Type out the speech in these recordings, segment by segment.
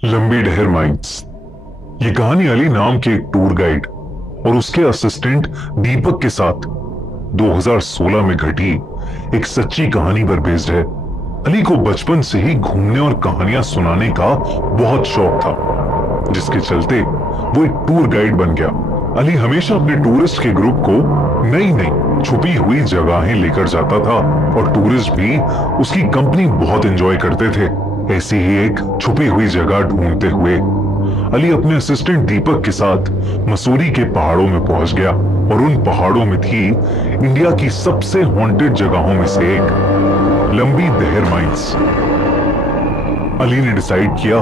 लंबी डहर माइंस। ये कहानी अली नाम के एक टूर गाइड और उसके असिस्टेंट दीपक के साथ 2016 में घटी एक सच्ची कहानी पर बेस्ड है। अली को बचपन से ही घूमने और कहानियां सुनाने का बहुत शौक था, जिसके चलते वो एक टूर गाइड बन गया। अली हमेशा अपने टूरिस्ट के ग्रुप को नई नई छुपी हुई जगहें लेकर जाता था और टूरिस्ट भी उसकी कंपनी बहुत एंजॉय करते थे। ऐसी ही एक छुपी हुई जगह ढूंढते हुए अली अपने असिस्टेंट दीपक के साथ मसूरी के पहाड़ों में पहुंच गया और उन पहाड़ों में थी इंडिया की सबसे हॉन्टेड जगहों में से एक, लंबी दहर माइंस। अली ने डिसाइड किया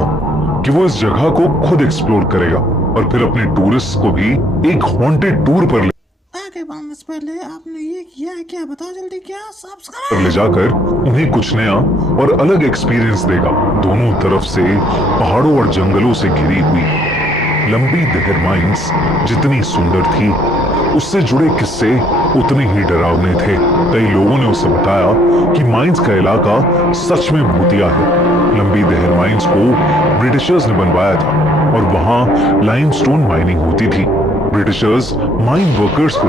कि वो इस जगह को खुद एक्सप्लोर करेगा और फिर अपने टूरिस्ट को भी एक हॉन्टेड टूर पर आगे बढ़ने से पहले आपने ये किया है क्या? बताओ जल्दी, क्या ले सब्सक्राइब। जाकर उन्हें कुछ नया और अलग एक्सपीरियंस देगा। दोनों तरफ से पहाड़ों और जंगलों से घिरी हुई लंबी दहर माइंस जितनी सुंदर थी, उससे जुड़े किस्से उतने ही डरावने थे। कई लोगों ने उसे बताया कि माइंस का इलाका सच में भूतिया है। लंबी दहर माइंस को ब्रिटिशर्स ने बनवाया था और वहां लाइमस्टोन माइनिंग होती थी। ब्रिटिशर्स माइन वर्कर्स को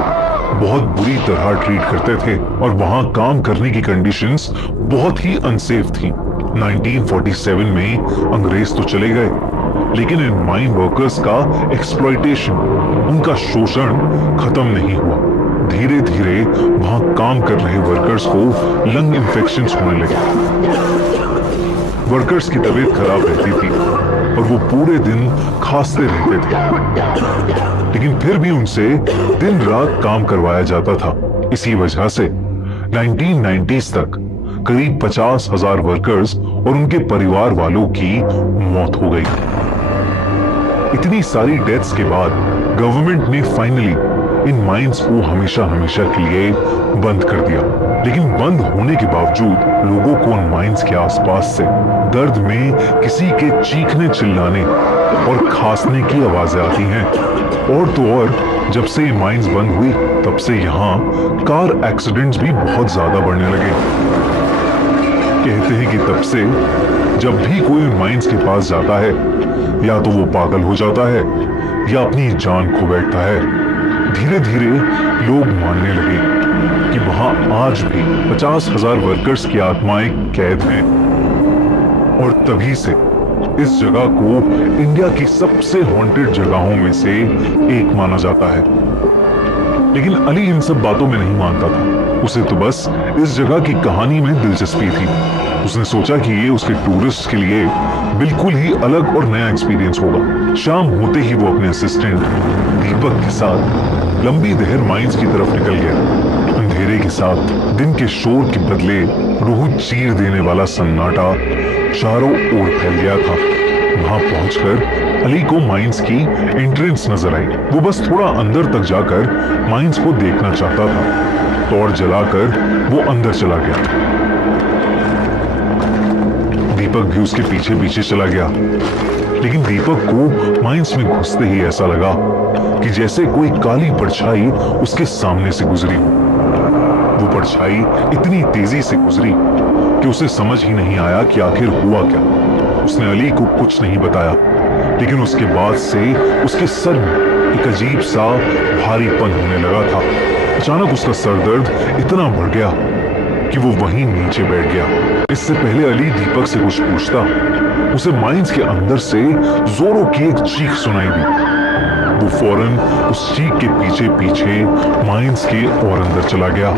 बहुत बुरी तरह ट्रीट करते थे और वहां काम करने की कंडीशंस बहुत ही अनसेफ थी। 1947 में अंग्रेज तो चले गए, लेकिन इन माइन वर्कर्स का एक्सप्लॉइटेशन, उनका शोषण खत्म नहीं हुआ। धीरे धीरे वहां काम कर रहे वर्कर्स को लंग इन्फेक्शंस होने लगे। वर्कर्स की तबीयत खराब रहती थी और वो पूरे दिन खांसते रहते थे, लेकिन फिर भी उनसे दिन रात काम करवाया जाता था। इसी वजह से 1990s तक करीब 50,000 वर्कर्स और उनके परिवार वालों की मौत हो गई। इतनी सारी डेथ्स के बाद गवर्नमेंट ने फाइनली इन माइंस को हमेशा हमेशा के लिए बंद कर दिया। लेकिन बंद होने के बावजूद लोगों को उन माइंस के आसपास से दर्द में किसी के चीखने चिल्लाने और खांसने की आवाजें आती हैं। और तो और जब से ये माइंस बंद हुई तब से यहाँ कार एक्सीडेंट्स भी बहुत ज्यादा बढ़ने लगे। कहते हैं कि तब से जब भी कोई माइंस के पास जाता है, या तो वो पागल हो जाता है या अपनी जान खो बैठता है। धीरे धीरे लोग मानने लगे कि वहां आज भी 50,000 वर्कर्स की आत्माएं कैद हैं और तभी से इस जगह को इंडिया की सबसे हॉन्टेड जगहों में से एक माना जाता है। लेकिन अली इन सब बातों में नहीं मानता था। उसे तो बस इस जगह की कहानी में दिलचस्पी थी। उसने सोचा कि ये उसके टूरिस्ट के लिए बिल्कुल ही अलग और नया एक्सपीरियंस होगा। शाम होते ही वो अपने असिस्टेंट दीपक के साथ लंबी दहर माइंस की तरफ निकल गया। अंधेरे के साथ दिन के शोर के बदले रूह चीर देने वाला सन्नाटा चारों ओर फैल गया था। वहां पहुंचकर अली को माइंस की एंट्रेंस नजर आई। वो बस थोड़ा अंदर तक जाकर माइंस को देखना चाहता था। टॉर्च जलाकर वो अंदर चला गया। दीपक भी उसके पीछे पीछे चला गया, लेकिन दीपक को माइंस में घुसते ही ऐसा लगा कि जैसे कोई काली परछाई उसके सामने से गुजरी। वो परछाई इतनी तेजी से गुजरी कि उसे समझ ही नहीं आया कि आखिर हुआ क्या। उसने अली को कुछ नहीं बताया, लेकिन उसके बाद से उसके सर में एक अजीब सा भारीपन होने लगा था। अचानक उसका सर दर्द इतना बढ़ गया कि वो वहीं नीचे बैठ गया। इससे पहले अली दीपक से कुछ पूछता, उसे माइंस के अंदर से जोरों की एक चीख सुनाई दी। वो फौरन उस चीख के पीछे पीछे माइंस के और अंदर चला गया।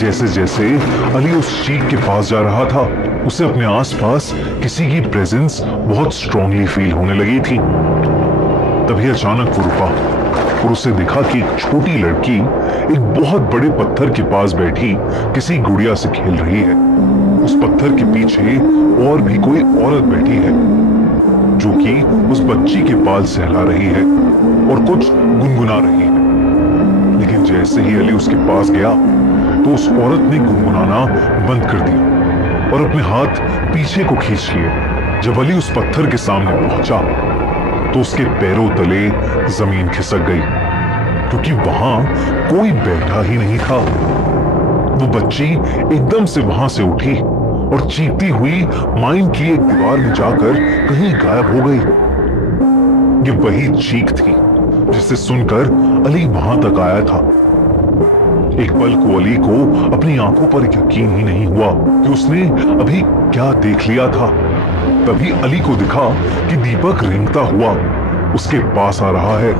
जैसे जैसे अली उस चीख के पास जा रहा था, उसे अपने आसपास किसी की प्रेजेंस बहुत स्ट्रांगली फील होने लगी थी। तभी अचानक वो रुका और उसे दिखा कि एक छोटी लड़की एक बहुत बड़े पत्थर के पास बैठी किसी गुड़िया से खेल रही है। उस पत्थर के पीछे और भी कोई औरत बैठी है, जो कि उस बच्ची के बाल सहला रही है और कुछ गुनगुना रही है। लेकिन जैसे ही अली उसके पास गया तो उस औरत ने गुनगुनाना बंद कर दिया और अपने हाथ पीछे को खींच लिए। जब अली उस पत्थर के सामने पहुंचा तो उसके पैरों तले जमीन खिसक गई, क्योंकि वहां कोई बैठा ही नहीं था। वो बच्ची एकदम से वहां से उठी और चीखती हुई माइन की एक दीवार में जाकर कहीं गायब हो गई। ये वही चीख थी जिसे सुनकर अली वहां तक आया था। एक पल को अली को अपनी आंखों पर यकीन ही नहीं हुआ कि उसने अभी क्या देख लिया था। तभी अली को दिखा कि दीपक रेंगता हुआ उसके पास आ रहा है।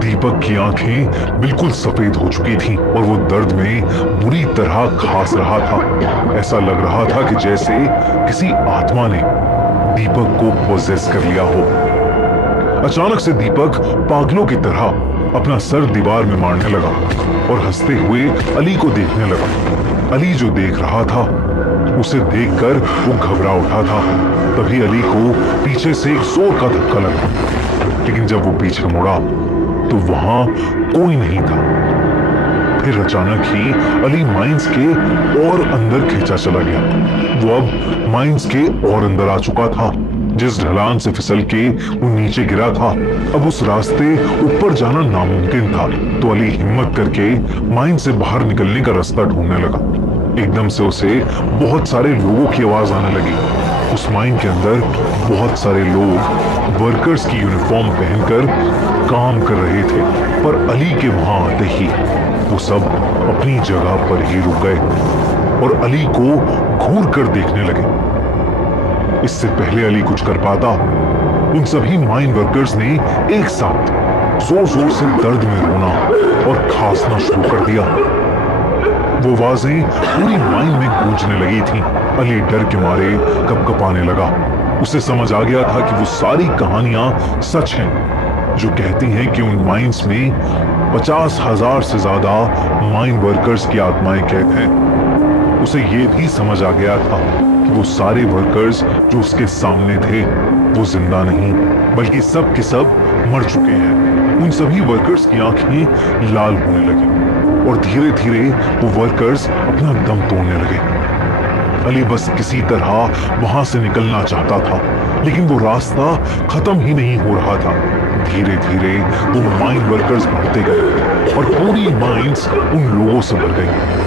दीपक की आंखें बिल्कुल सफेद हो चुकी थीं और वो दर्द में बुरी तरह खांस रहा था। ऐसा लग रहा था कि जैसे किसी आत्मा ने दीपक को पोजेस कर लिया हो। अचानक से दीपक पागलों की तरह अपना सर दीवार में मारने लगा और हंसते हुए अली को देखने लगा। अली जो देख रहा था उसे देखकर वो घबरा उठा था। तभी अली को पीछे से एक जोर का धक्का लगा, लेकिन जब वो पीछे मुड़ा तो वहां कोई नहीं था। फिर अचानक ही अली माइंस के और अंदर खींचा चला गया। वो अब माइंस के और अंदर आ चुका था। जिस ढलान से फिसल के वो नीचे गिरा था, अब उस रास्ते ऊपर जाना नामुमकिन था। तो अली हिम्मत करके माइन से बाहर निकलने का रास्ता ढूंढने लगा। एकदम से उसे बहुत सारे लोगों की आवाज आने लगी। उस माइन के अंदर बहुत सारे लोग वर्कर्स की यूनिफॉर्म पहनकर काम कर रहे थे, पर अली के वहां आते ही वो सब अपनी जगह पर ही रुक गए और अली को घूर कर देखने लगे। इससे पहले अली कुछ कर पाता, उन सभी माइन वर्कर्स ने एक साथ जोर जोर से दर्द में रोना और खांसना शुरू कर दिया। वो आवाजें पूरी माइन में गूंजने लगी थीं। अली डर के मारे कपकपाने लगा। उसे समझ आ गया था कि वो सारी कहानियां सच हैं जो कहती हैं कि उन माइंस में 50,000 से ज्यादा माइन वर्कर्स की आत्माएं कैद हैं। उसे ये भी समझ आ गया था कि वो सारे वर्कर्स जो उसके सामने थे वो जिंदा नहीं, बल्कि सब के सब मर चुके हैं। उन सभी वर्कर्स की आंखें लाल होने लगी और धीरे धीरे वो वर्कर्स अपना दम तोड़ने लगे। अली बस किसी तरह वहां से निकलना चाहता था, लेकिन वो रास्ता खत्म ही नहीं हो रहा था। धीरे धीरे वो माइन वर्कर्स बढ़ते गए और पूरी माइंस उन लोगों से भर गई।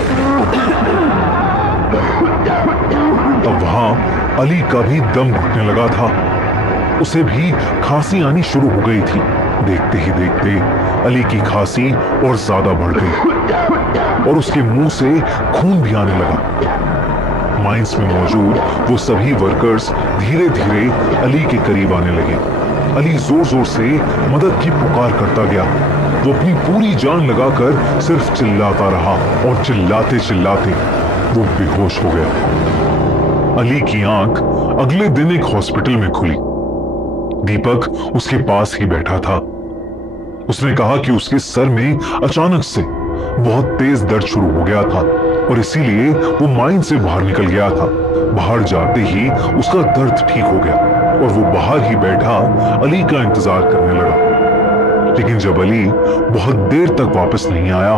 तब वहां अली का भी दम घुटने लगा था। उसे भी खांसी आनी शुरू हो गई थी। देखते ही देखते अली की खांसी और ज्यादा बढ़ गई और उसके मुंह से खून भी आने लगा। माइंस में मौजूद वो सभी वर्कर्स धीरे धीरे अली के करीब आने लगे। अली जोर जोर से मदद की पुकार करता गया। वो अपनी पूरी जान लगाकर सिर्फ चिल्लाता रहा और चिल्लाते चिल्लाते वो बेहोश हो गया। अली की आंख अगले दिन एक हॉस्पिटल में खुली। दीपक उसके पास ही बैठा था। उसने कहा कि उसके सर में अचानक से बहुत तेज दर्द शुरू हो गया था और इसीलिए वो माइन से बाहर निकल गया था। बाहर जाते ही उसका दर्द ठीक हो गया और वो बाहर ही बैठा अली का इंतजार करने लगा। लेकिन जब अली बहुत देर तक वापस नहीं आया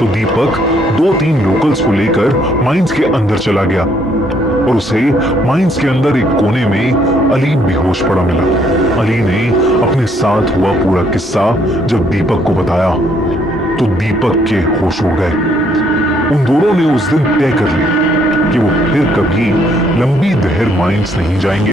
तो दीपक 2-3 लोकल्स को लेकर माइंस के अंदर चला गया और उसे माइंस के अंदर एक कोने में अली बेहोश पड़ा मिला। अली ने अपने साथ हुआ पूरा किस्सा जब दीपक को बताया तो दीपक के होश उड़ गए। उन दोनों ने उस दिन तय कर लिया कि वो फिर कभी लंबी दहर माइंस नहीं जाएंगे।